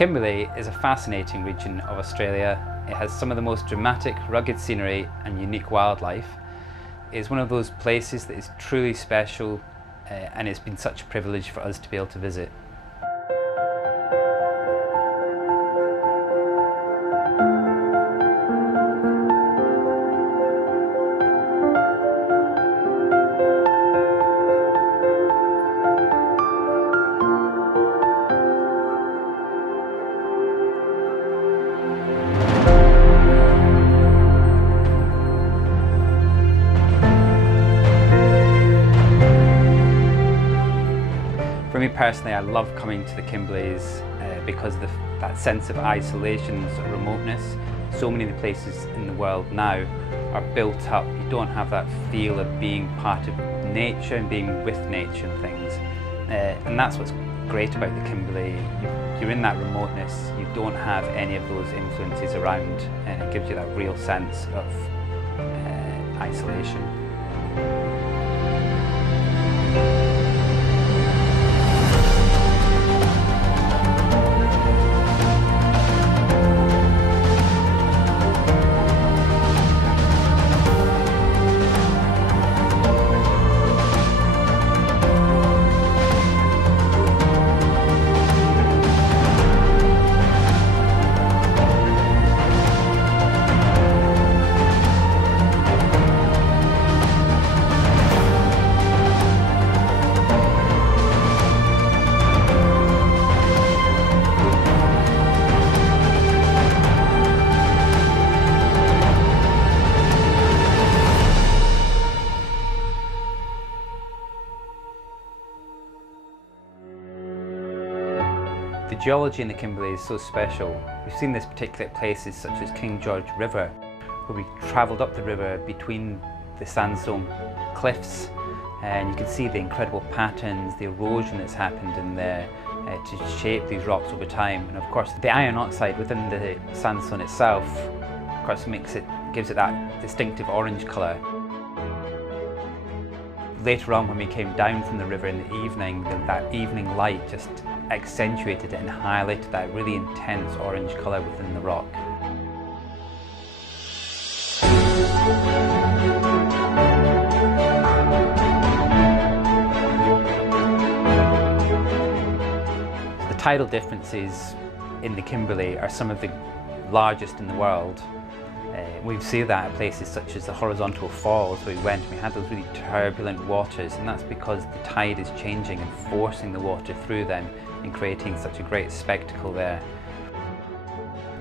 Kimberley is a fascinating region of Australia. It has some of the most dramatic, rugged scenery and unique wildlife. It is one of those places that is truly special and it's been such a privilege for us to be able to visit. For me personally, I love coming to the Kimberleys because of that sense of isolation, sort of remoteness. So many of the places in the world now are built up. You don't have that feel of being part of nature and being with nature and things. And that's what's great about the Kimberley. You're in that remoteness, you don't have any of those influences around, and it gives you that real sense of isolation. The geology in the Kimberley is so special. We've seen this particularly at places such as King George River, where we travelled up the river between the sandstone cliffs, and you can see the incredible patterns, the erosion that's happened in there to shape these rocks over time. And of course the iron oxide within the sandstone itself, of course, gives it that distinctive orange colour. Later on, when we came down from the river in the evening, that evening light just accentuated it and highlighted that really intense orange colour within the rock. The tidal differences in the Kimberley are some of the largest in the world. We see that at places such as the horizontal falls where we went and we had those really turbulent waters, and that's because the tide is changing and forcing the water through them and creating such a great spectacle there.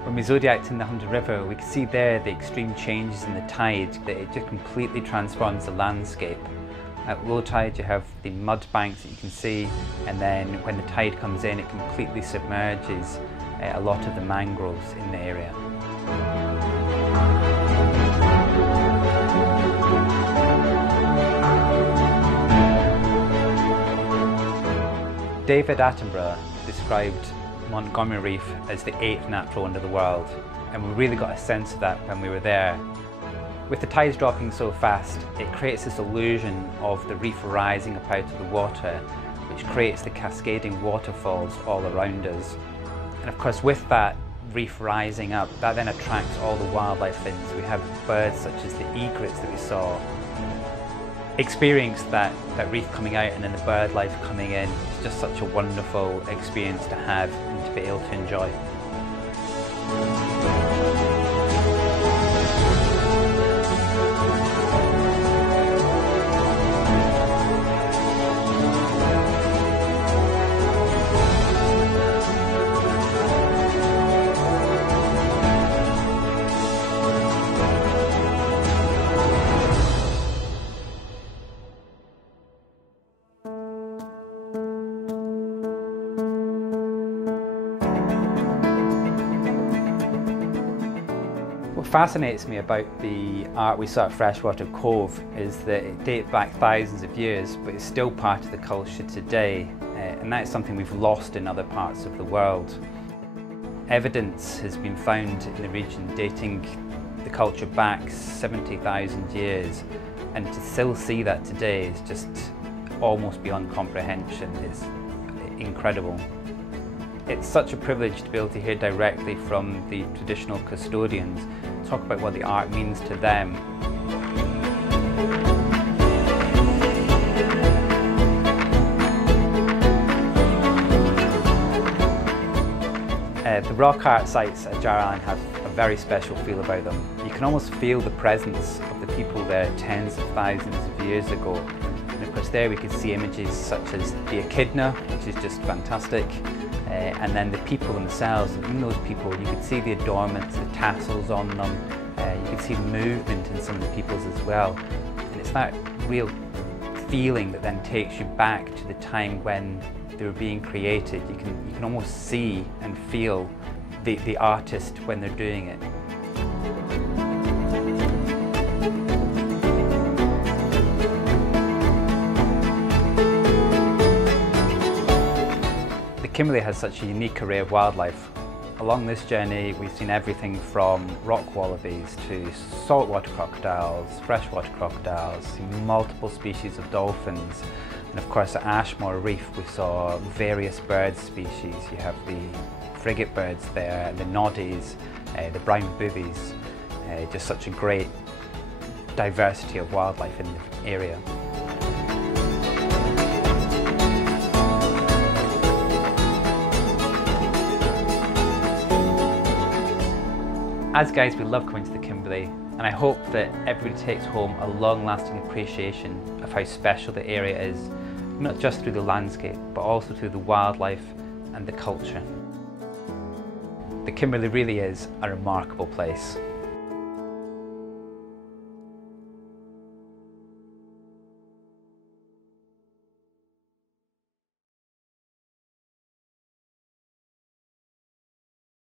When we zodiaced in the Hunter River, we can see there the extreme changes in the tide, that it just completely transforms the landscape. At low tide you have the mud banks that you can see, and then when the tide comes in it completely submerges a lot of the mangroves in the area. David Attenborough described Montgomery Reef as the 8th natural wonder of the world, and we really got a sense of that when we were there. With the tides dropping so fast, it creates this illusion of the reef rising up out of the water, which creates the cascading waterfalls all around us. And of course, with that reef rising up, that then attracts all the wildlife in. So we have birds such as the egrets that we saw. Experience that reef coming out and then the bird life coming in. It's just such a wonderful experience to have and to be able to enjoy. What fascinates me about the art we saw at Freshwater Cove is that it dates back thousands of years, but it's still part of the culture today, and that's something we've lost in other parts of the world. Evidence has been found in the region dating the culture back 70,000 years, and to still see that today is just almost beyond comprehension. It's incredible. It's such a privilege to be able to hear directly from the traditional custodians talk about what the art means to them. The rock art sites at Jar Island have a very special feel about them. You can almost feel the presence of the people there tens of thousands of years ago. And of course there we could see images such as the echidna, which is just fantastic, and then the people themselves. And in those people you could see the adornments, the tassels on them, you could see the movement in some of the peoples as well. And it's that real feeling that then takes you back to the time when they were being created. You can almost see and feel the artist when they're doing it. The Kimberley has such a unique array of wildlife. Along this journey we've seen everything from rock wallabies to saltwater crocodiles, freshwater crocodiles, multiple species of dolphins. And of course at Ashmore Reef we saw various bird species. You have the frigate birds there, the noddies, the brown boobies, just such a great diversity of wildlife in the area. As guides, we love coming to the Kimberley, and I hope that everybody takes home a long-lasting appreciation of how special the area is, not just through the landscape, but also through the wildlife and the culture. The Kimberley really is a remarkable place.